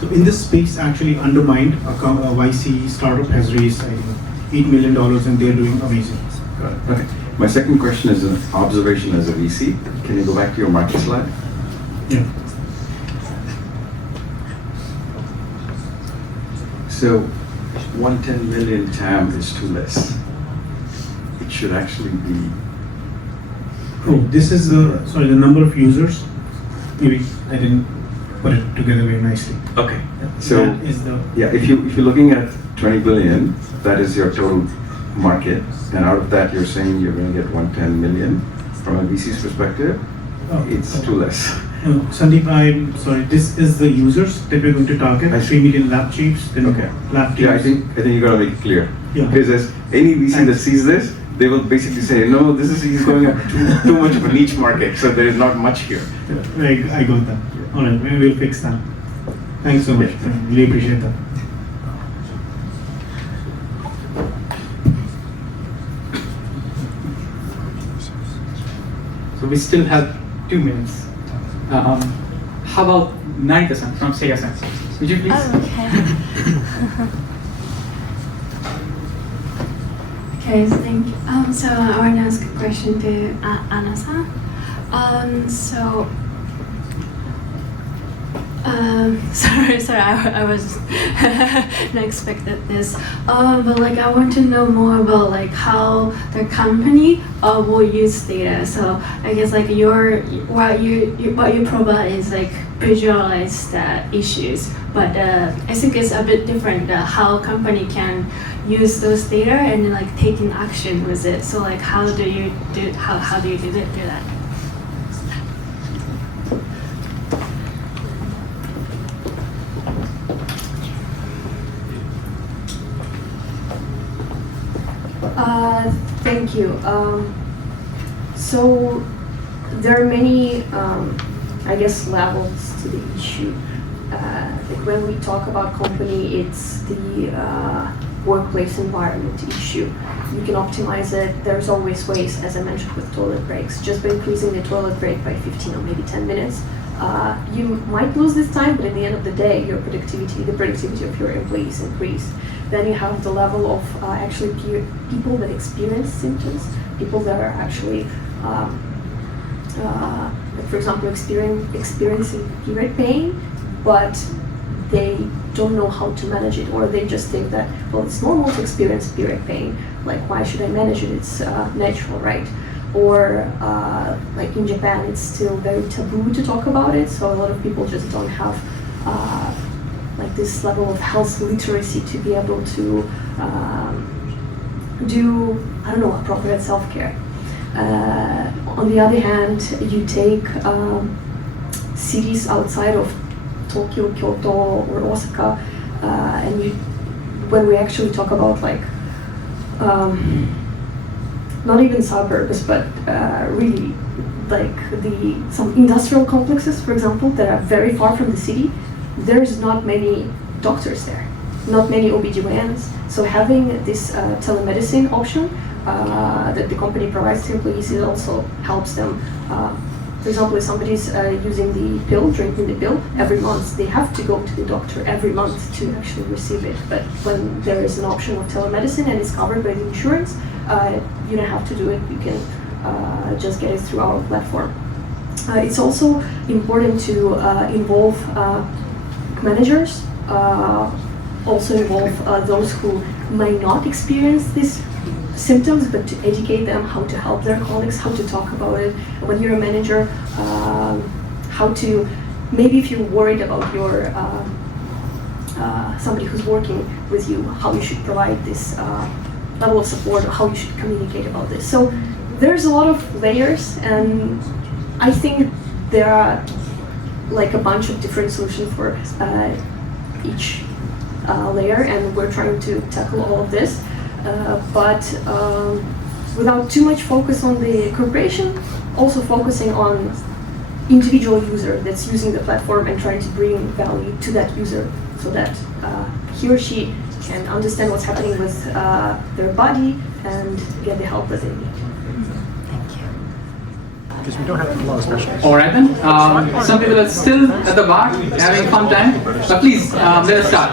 So in this space, actually Undermined, a YC startup, has raised $8 million and they're doing amazing. Got it. Okay. My second question is an observation as a VC. Can you go back to your market slide? Yeah. So 110 million TAM is too less. It should actually be. Oh, this is the number of users. Maybe I didn't put it together very nicely. Okay. So that is the if you're looking at 20 billion, that is your total market, and out of that you're saying you're going to get 110 million. From a VC's perspective, it's too less. Sandeep, I'm sorry. This is the users that we're going to target. 3 million lab chiefs. Then lab teams. Yeah, I think you got to make it clear. Yeah. Because as any VC that sees this, they will basically say, no, he's going after too much of a niche market, so there is not much here. I got that. All right, we'll fix that. Thanks so much. Yeah. Really appreciate that. So we still have 2 minutes. How about Narita-san from Seiya Sensors? Would you please? Oh, okay. Okay, so thank you. So I want to ask a question to Anna-san. Sorry, I was not expected this. But like I want to know more about like how the company will use data. So I guess like what you provide is like visualize the issues, but I think it's a bit different how company can use those data and like taking action with it. So like how do you do that? Thank you. So there are many, I guess, levels to the issue. Like when we talk about company, it's the workplace environment issue. You can optimize it. There's always ways, as I mentioned with toilet breaks. Just by increasing the toilet break by 15 or maybe 10 minutes, you might lose this time, but at the end of the day, the productivity of your employees increase. Then you have the level of actually people that experience symptoms, people that are actually, like for example, experiencing period pain, but they don't know how to manage it, or they just think that, well, it's normal to experience period pain, like why should I manage it, it's natural, right? Or like in Japan, it's still very taboo to talk about it, so a lot of people just don't have like this level of health literacy to be able to do, I don't know, appropriate self-care. On the other hand, you take cities outside of Tokyo, Kyoto, or Osaka, and when we actually talk about like, not even suburbs, but really like some industrial complexes, for example, that are very far from the city, there's not many doctors there, not many OBGYNs. So having this telemedicine option that the company provides to employees, it also helps them. For example, if somebody's using the pill, drinking the pill, every month they have to go to the doctor every month to actually receive it. But when there is an option of telemedicine and it's covered by the insurance, you don't have to do it. You can just get it through our platform. It's also important to involve managers also involve those who might not experience these symptoms, but to educate them how to help their colleagues, how to talk about it. When you're a manager, how to, maybe if you're worried about your somebody who's working with you, how you should provide this level of support, or how you should communicate about this. So there's a lot of layers, and I think there are like a bunch of different solutions for each layer, and we're trying to tackle all of this, but without too much focus on the corporation, also focusing on individual user that's using the platform and trying to bring value to that user so that he or she can understand what's happening with their body and get the help that they need. Because we don't have a lot of questions. All right then. Some people are still at the bar having fun time. But please, let us start.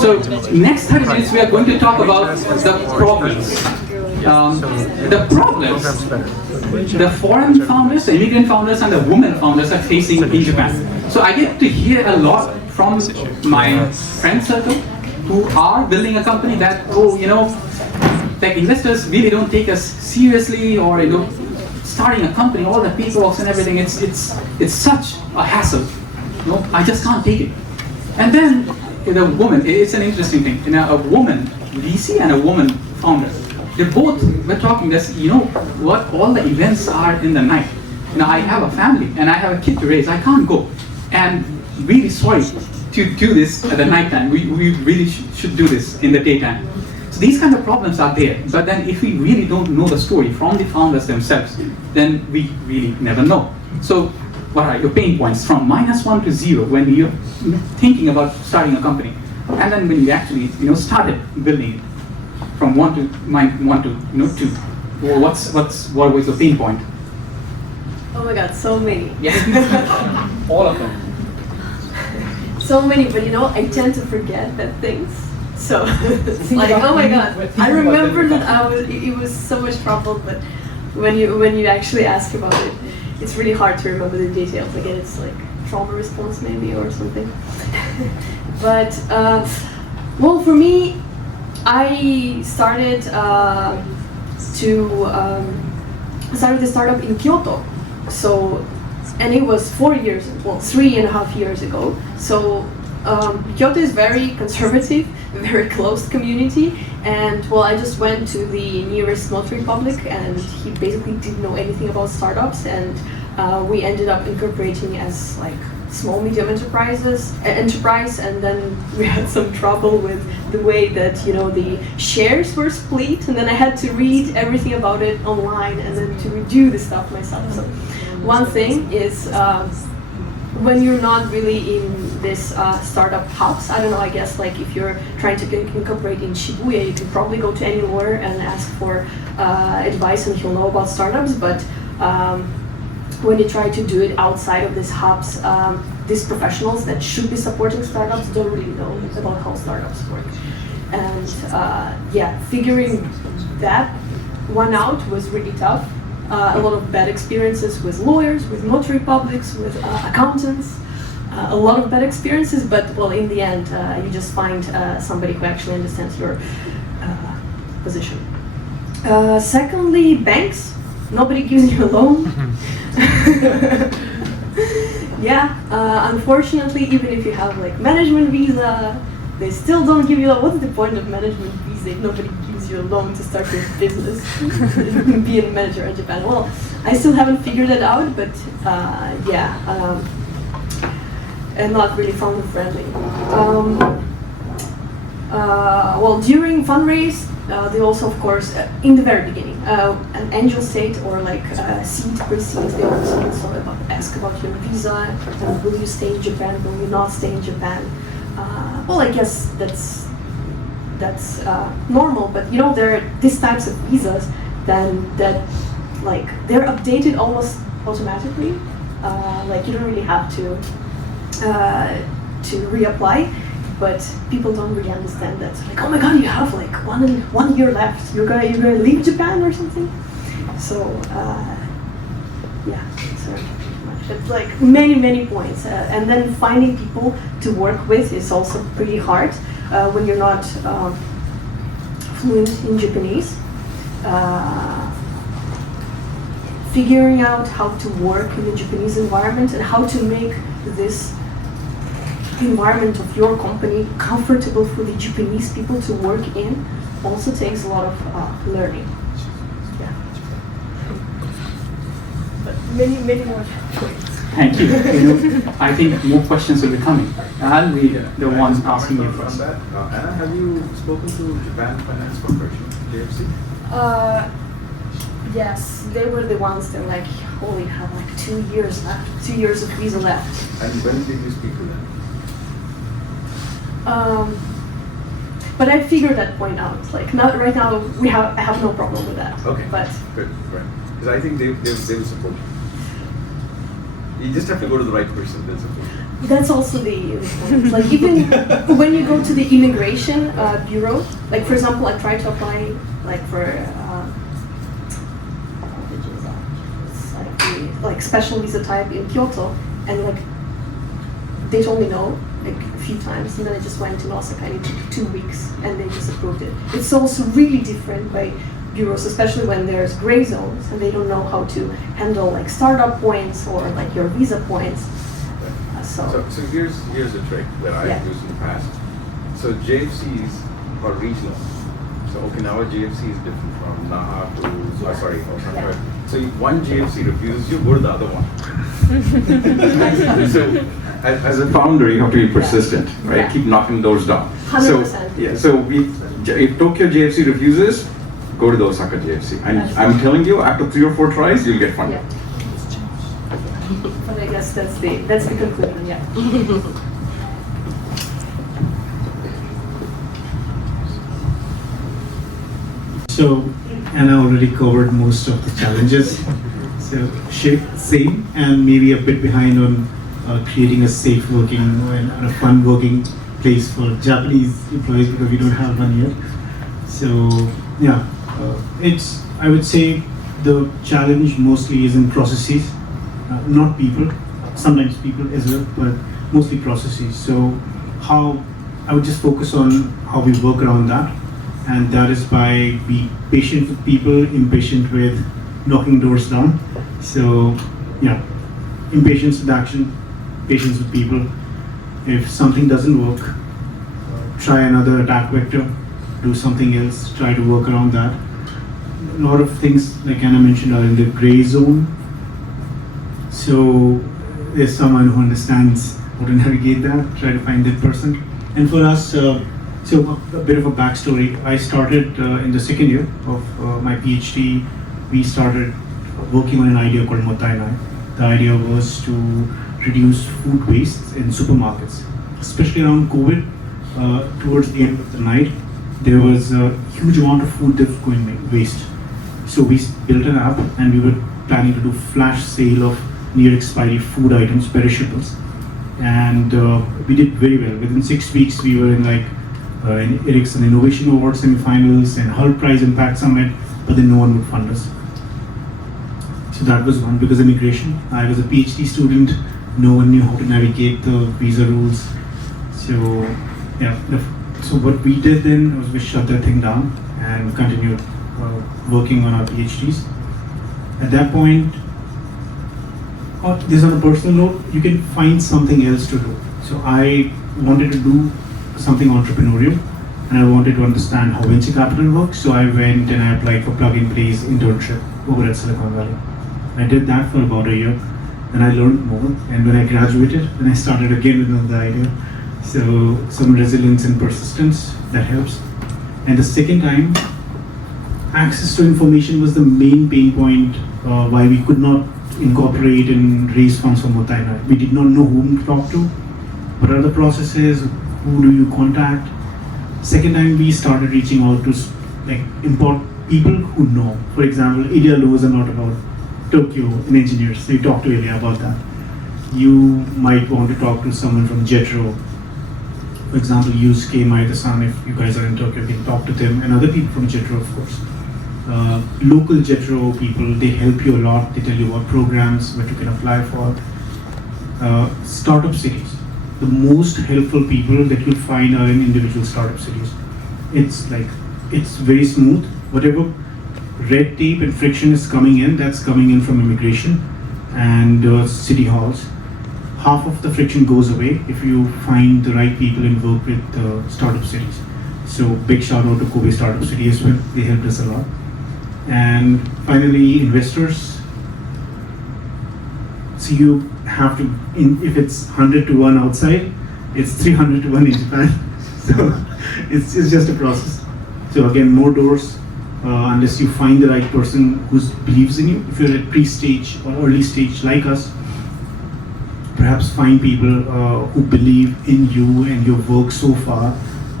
So next 30 minutes we are going to talk about the problems. The problems the foreign founders, the immigrant founders, and the women founders are facing in Japan. So I get to hear a lot from my friend circle who are building a company that, oh, you know, like investors really don't take us seriously, or you know, starting a company, all the paperwork and everything, it's such a hassle. You know, I just can't take it. And then the woman, it's an interesting thing. You know, a woman VC and a woman founder, they both were talking this, you know what, all the events are in the night. Now I have a family and I have a kid to raise, I can't go. And really sorry to do this at the night time. We really should do this in the daytime. So these kind of problems are there. But then if we really don't know the story from the founders themselves, then we really never know. So what are your pain points from -1 to 0 when you're thinking about starting a company? And then when you actually, you know, started building it from 1 to 2. Well, what was the pain point? Oh my God, so many. Yeah. All of them. So many, but you know, I tend to forget that things. So it's like, oh my God, I remember that it was so much trouble, but when you actually ask about it, it's really hard to remember the details. Again, it's like trauma response maybe or something. But well, for me, I started started the startup in Kyoto. So, and it was 3.5 years ago. So Kyoto is very conservative, very closed community, and well, I just went to the nearest notary public, and he basically didn't know anything about startups, and we ended up incorporating as like small medium enterprise, and then we had some trouble with the way that, you know, the shares were split, and then I had to read everything about it online and then to redo the stuff myself. So one thing is when you're not really in this startup hubs, I don't know, I guess like if you're trying to incorporate in Shibuya, you can probably go to any lawyer and ask for advice, and he'll know about startups, but when you try to do it outside of these hubs, these professionals that should be supporting startups don't really know about how startups work. And yeah, figuring that one out was really tough. A lot of bad experiences with lawyers, with notary publics, with accountants, a lot of bad experiences, but well, in the end, you just find somebody who actually understands your position. Secondly, banks. Nobody gives you a loan. Yeah, unfortunately, even if you have like management visa, they still don't give you a loan. What's the point of management visa if nobody gives you a loan to start your business? Be a manager in Japan. Well, I still haven't figured that out, but yeah, and not really founder friendly. Well, during fundraise, they also, of course, in the very beginning, an angel state or like seed pre-seed, they also ask about your visa, will you stay in Japan, will you not stay in Japan? Well, I guess that's normal, but you know, there are these types of visas that like they're updated almost automatically. Like you don't really have to reapply. But people don't really understand that. So like, oh my God, you have like one year left. You're gonna leave Japan or something. So yeah, sorry. It's like many points, and then finding people to work with is also pretty hard when you're not fluent in Japanese. Figuring out how to work in the Japanese environment and how to make this environment of your company comfortable for the Japanese people to work in also takes a lot of learning. Yeah. But many more points. Thank you. I think more questions will be coming. I'll be the one asking you first. Anna, have you spoken to Japan Finance Corporation, JFC? Yes, they were the ones that like, holy, have like 2 years left, 2 years of visa left. And when did you speak to them? But I figured that point out. Like, not right now, I have no problem with that. Okay. But Good, right. Because I think they will support you. You just have to go to the right person, they'll support you. that's also the point. Like, even when you go to the immigration bureau, like for example, I tried to apply like for like special visa type in Kyoto, and like they told me no like a few times, and then I just went to Osaka and it took 2 weeks and they just approved it. It's also really different by bureaus, especially when there's gray zones and they don't know how to handle like startup points or like your visa points. So here's the trick that I've used in the past. So JFCs are regional. So Okinawa JFC is different from Naha to Osaka. So if one JFC refuses you, go to the other one. So, as a founder, you have to be persistent, right? Yeah. Keep knocking doors down. 100%. So if Tokyo JFC refuses, go to the Osaka JFC. And I'm telling you, after 3 or 4 tries, you'll get funded. Yeah. But I guess that's the conclusion. Yeah. So Anna already covered most of the challenges. So same, and maybe a bit behind on creating a safe working and a fun working place for Japanese employees because we don't have one yet. So yeah, I would say the challenge mostly is in processes, not people. Sometimes people as well, but mostly processes. So how I would just focus on how we work around that. And that is by being patient with people, impatient with knocking doors down. So, yeah, impatience with action, patience with people. If something doesn't work, try another attack vector, do something else, try to work around that. A lot of things, like Anna mentioned, are in the gray zone. So, there's someone who understands how to navigate that, try to find that person. And for us, so a bit of a backstory. I started in the 2nd year of my PhD. We started working on an idea called Mottainai. The idea was to reduce food waste in supermarkets, especially around COVID. Towards the end of the night, there was a huge amount of food that was going waste. So we built an app, and we were planning to do flash sale of near expiry food items, perishables, and we did very well. Within 6 weeks, we were in like in Ericsson Innovation Award semifinals and Hull Prize Impact Summit, but then no one would fund us. So that was one. Because immigration, I was a PhD student, no one knew how to navigate the visa rules. So yeah, so what we did then was we shut that thing down and continued working on our PhDs. At that point, this on a personal note, you can find something else to do. So I wanted to do something entrepreneurial, and I wanted to understand how venture capital works. So I went and I applied for plug-and-place internship over at Silicon Valley. I did that for about a year, and I learned more. And when I graduated, then I started again with another idea. So some resilience and persistence, that helps. And the second time, access to information was the main pain point why we could not incorporate and raise funds from Mottainai. We did not know whom to talk to, what are the processes, who do you contact. Second time we started reaching out to like people who know. For example, Ilya knows a lot about Tokyo and engineers, so you talk to Ilya about that. You might want to talk to someone from Jetro. For example, Yusuke Maeda-san, if you guys are in Tokyo, you can talk to them, and other people from Jetro, of course. Local Jetro people, they help you a lot. They tell you what programs, what you can apply for. Startup cities. The most helpful people that you'll find are in individual startup cities. It's very smooth. Whatever red tape and friction is coming in, that's coming in from immigration and city halls. Half of the friction goes away if you find the right people and work with startup cities. So big shout out to Kobe Startup City as well. They helped us a lot. And finally, investors. So you have to, if it's 100 to 1 outside, it's 300 to 1 in Japan. So it's just a process. So again, more doors, unless you find the right person who believes in you. If you're at pre-stage or early stage like us, perhaps find people who believe in you and your work so far,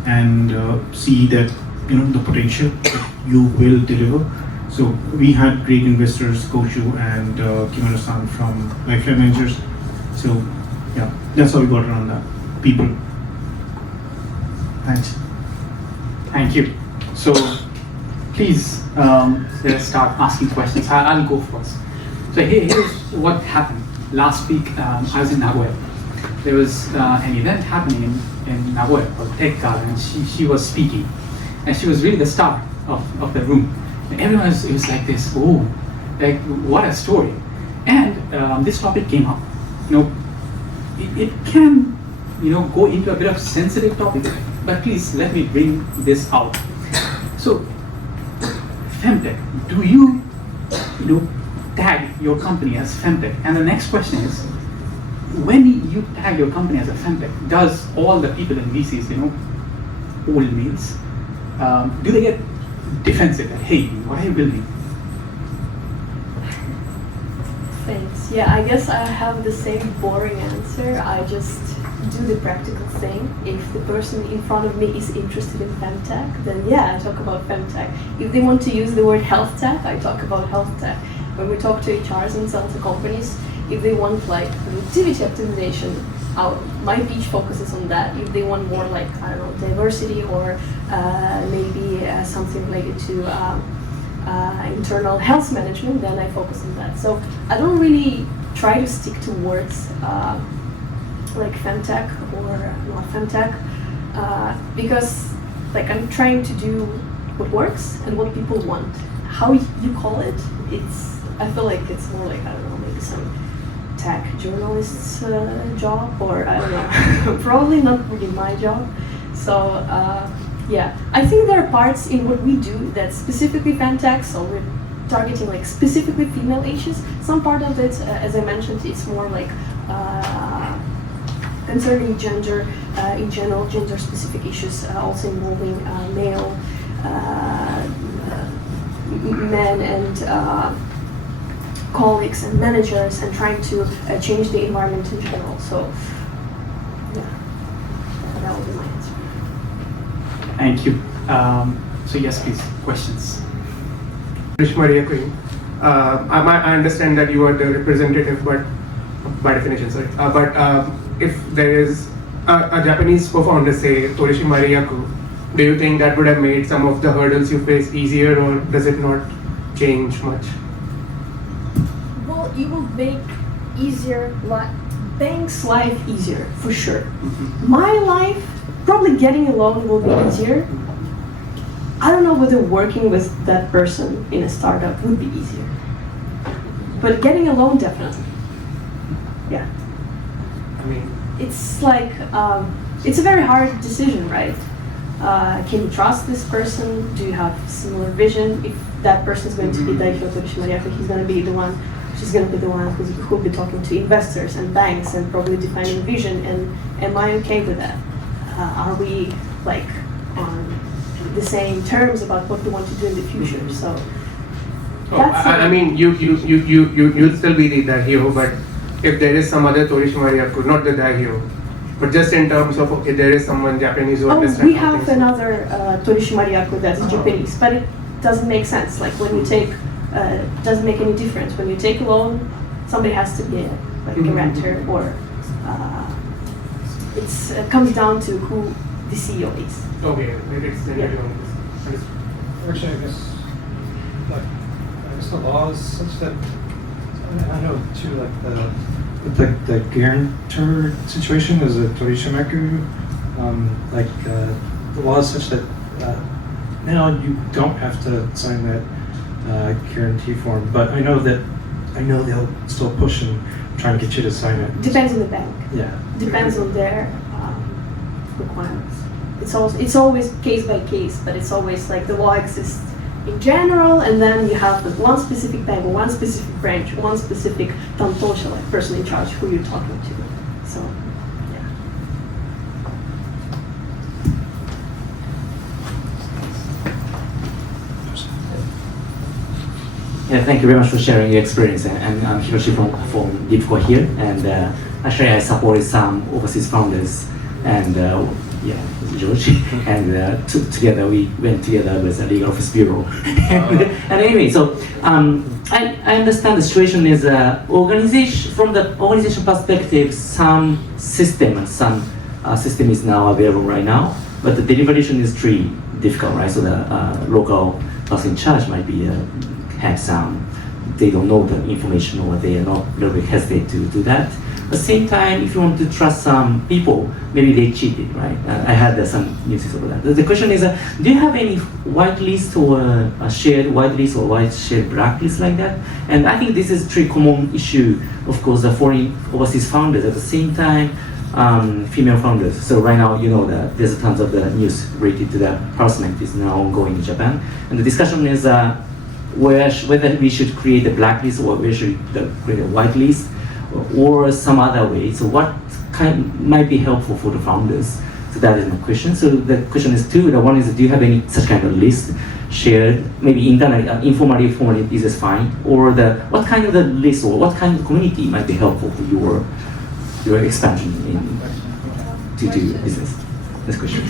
and see that the potential that you will deliver. So we had great investors, Koshu and Kimura-san from Lifetime Ventures. So yeah, that's how we got around that. People. Thanks. Thank you. So please, let's start asking questions. I'll go first. So here's what happened. Last week, I was in Nagoya. There was an event happening in Nagoya called Tech Gala, and she was speaking. And she was really the star of the room. And everyone it was like this, oh, like what a story. And this topic came up. It can, go into a bit of sensitive topic, but please let me bring this out. So, Femtech, do you tag your company as Femtech? And the next question is, when you tag your company as a Femtech, does all the people in VCs, old males, do they get defensive? That, hey, what are you building? Thanks. Yeah, I guess I have the same boring answer. I just do the practical thing. If the person in front of me is interested in femtech, then yeah, I talk about femtech. If they want to use the word health tech, I talk about health tech. When we talk to HRs and sell to companies, if they want productivity optimization, my pitch focuses on that. If they want more diversity or maybe something related to internal health management, then I focus on that. So I don't really try to stick to words like femtech or not femtech because I'm trying to do what works and what people want. How you call it, I feel like it's more like, I don't know, maybe some tech journalist's job, or I don't know, probably not really my job. So yeah, I think there are parts in what we do that's specifically femtech, so we're targeting specifically female issues. Some part of it, as I mentioned, it's more concerning gender in general, gender-specific issues, also involving male men and colleagues and managers, and trying to change the environment in general. So yeah, that will be my answer. Thank you. So yes, please, questions. Maria Queen. I understand that you are the representative, but by definition, sorry. But if there is a Japanese co-founder, say Torishi Mariaku, do you think that would have made some of the hurdles you face easier, or does it not change much? Well, it will make bank's life easier, for sure. Mm-hmm. My life, probably getting a loan will be easier. I don't know whether working with that person in a startup would be easier. But getting a loan, definitely. Yeah. I mean, it's it's a very hard decision, right? Can you trust this person? Do you have similar vision? If that person is going to be Daikyo Torishi Mariaku, she's going to be the one who'll be talking to investors and banks and probably defining vision. And am I okay with that? Are we on the same terms about what we want to do in the future? So I mean, you'll still be the Daihyo, but if there is some other Torishi Mariaku, not the Daihyo, but just in terms of, okay, there is someone Japanese who understands. We have another Torishi Mariaku that's Japanese, but it doesn't make sense. When you take, doesn't make any difference. When you take a loan, somebody has to be a guarantor, or it comes down to who the CEO is. Okay, maybe it's Actually, I guess the law is such that I know too, the the guarantor situation is a Torishimaku. The law is such that now you don't have to sign that guarantee form, but I know they'll still push and try to get you to sign it. Depends on the bank. Yeah. Depends on their requirements. It's always case by case, but it's always like the law exists in general, and then you have the one specific bank or one specific branch, one specific tantosha, like person in charge who you're talking to. So, yeah. Yeah, thank you very much for sharing your experience. And I'm Hiroshi from DEEPCORE here, and actually I supported some overseas founders, and George, and together we went together with the Legal Office Bureau. And anyway, so I understand the situation is organization from the organization perspective. Some system is now available right now, but the deliberation is pretty difficult, right? So the local person in charge might be have some, they don't know the information, or they are not a little bit hesitate to do that. At the same time, if you want to trust some people, maybe they cheated, right? I had some news about that. The question is, do you have any whitelist or a shared whitelist or shared blacklist like that? And I think this is a pretty common issue, of course, the foreign overseas founders. At the same time, female founders. So right now, you know that there's tons of the news related to the harassment is now ongoing in Japan. And the discussion is whether we should create a blacklist or we should create a whitelist, or some other way. So what might be helpful for the founders? So that is my question. So the question is two. The one is, do you have any such kind of list shared, maybe internally, informally, formally is just fine, or what kind of the list or what kind of community might be helpful for your expansion to business? This question.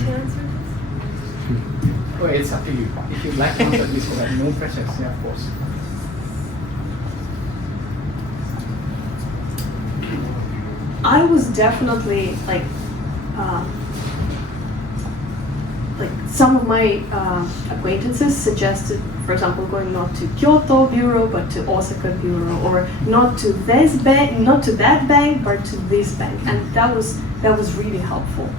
Well, it's up to you. If you'd like to answer this, no pressure. Yeah, of course. I was definitely like some of my acquaintances suggested, for example, going not to Kyoto bureau but to Osaka bureau, or not to this bank, not to that bank, but to this bank, and that was really helpful.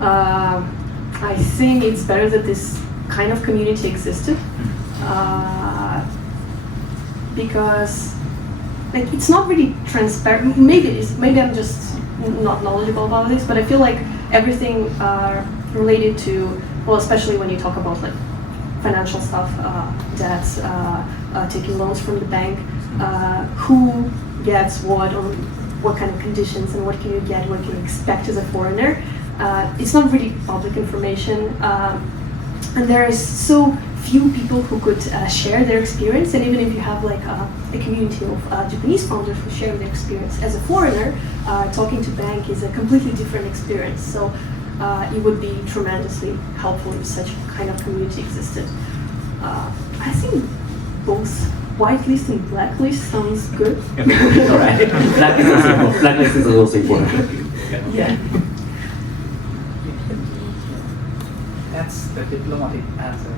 I think it's better that this kind of community existed, because like it's not really transparent. Maybe I'm just not knowledgeable about this, but I feel like everything related to, well, especially when you talk about like financial stuff, debts, taking loans from the bank, who gets what, on what kind of conditions, and what can you get, what can you expect as a foreigner. It's not really public information, and there is so few people who could share their experience. And even if you have like a community of Japanese founders who share their experience as a foreigner, talking to bank is a completely different experience. So it would be tremendously helpful if such kind of community existed. I think both whitelist and blacklist sounds good. All right. Blacklist is also important. Yeah. That's the diplomatic answer.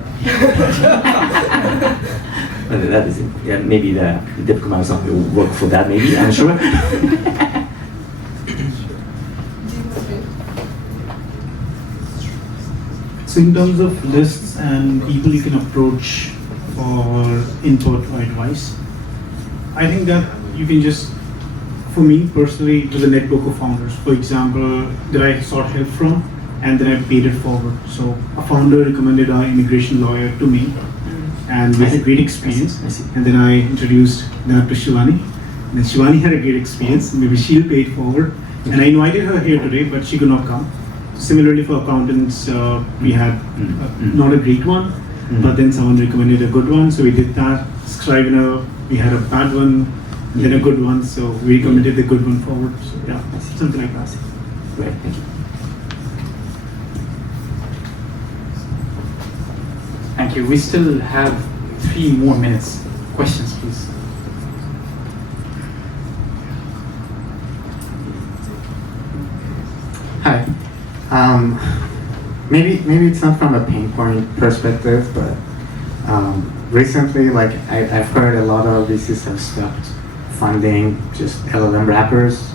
That is it. Yeah, maybe the Deb Kumar will work for that. Maybe, I'm sure. So in terms of lists and people you can approach for input or advice, I think that you can just, for me personally, to the network of founders, for example, that I sought help from, and then I paid it forward. So a founder recommended our immigration lawyer to me, and we had a great experience. And then I introduced them to Shivani, and then Shivani had a great experience. Maybe she'll pay it forward. And I invited her here today, but she could not come. Similarly for accountants, we had not a great one, but then someone recommended a good one, so we did that. Scrivener, we had a bad one, and then a good one, so we recommended the good one forward. So yeah, something like that. Great, thank you. Thank you. We still have 3 more minutes. Questions, please. Hi. Maybe it's not from a pain point perspective, but recently, like I've heard a lot of VCs have stopped funding just LLM wrappers,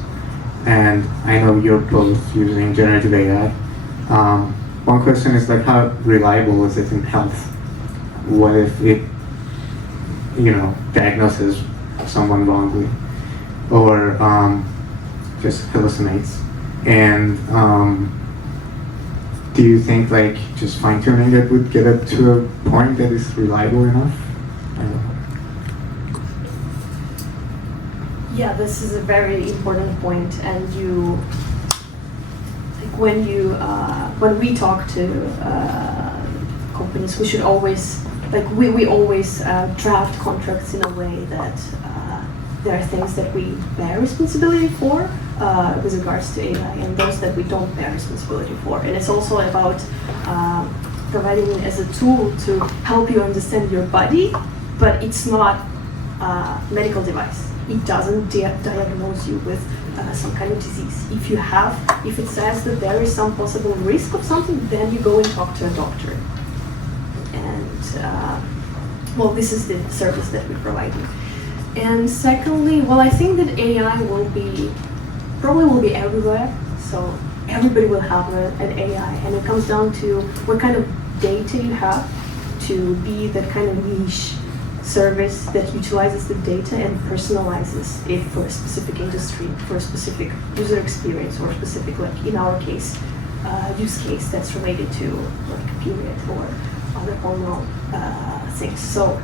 and I know you're both using generative AI. One question is like, how reliable is it in health? What if it, diagnoses someone wrongly, or just hallucinates? And do you think like just fine tuning it would get it to a point that is reliable enough? I don't know. Yeah, this is a very important point, and when we talk to companies, we should always we always draft contracts in a way that there are things that we bear responsibility for with regards to AI, and those that we don't bear responsibility for. And it's also about providing it as a tool to help you understand your body, but it's not a medical device. It doesn't diagnose you with some kind of disease. If it says that there is some possible risk of something, then you go and talk to a doctor. And this is the service that we're providing. And secondly, I think that AI probably will be everywhere. So everybody will have an AI, and it comes down to what kind of data you have to be that kind of niche service that utilizes the data and personalizes it for a specific industry, for a specific user experience, or specific, like in our case, use case that's related to like a period or other hormonal things. So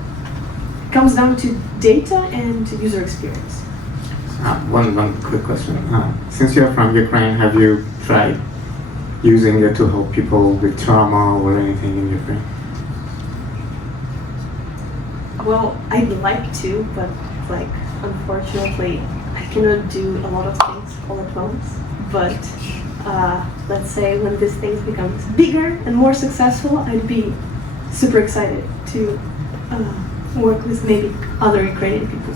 it comes down to data and to user experience. One quick question. Since you're from Ukraine, have you tried using it to help people with trauma or anything in Ukraine? Well, I'd like to, but unfortunately, I cannot do a lot of things all at once. But let's say when this thing becomes bigger and more successful, I'd be super excited to work with maybe other Ukrainian people.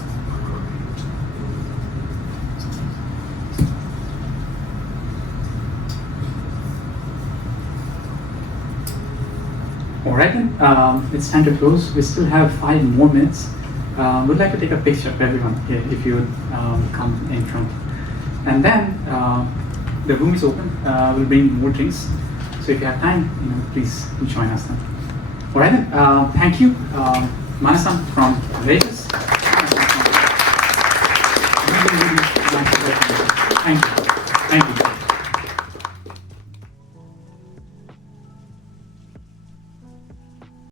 All right, then. It's time to close. We still have 5 more minutes. We'd like to take a picture of everyone here, if you would come in front. And then the room is open. We'll bring more drinks. So if you have time, please join us then. All right, then. Thank you, Manasan from Vegas. Thank you. Thank you.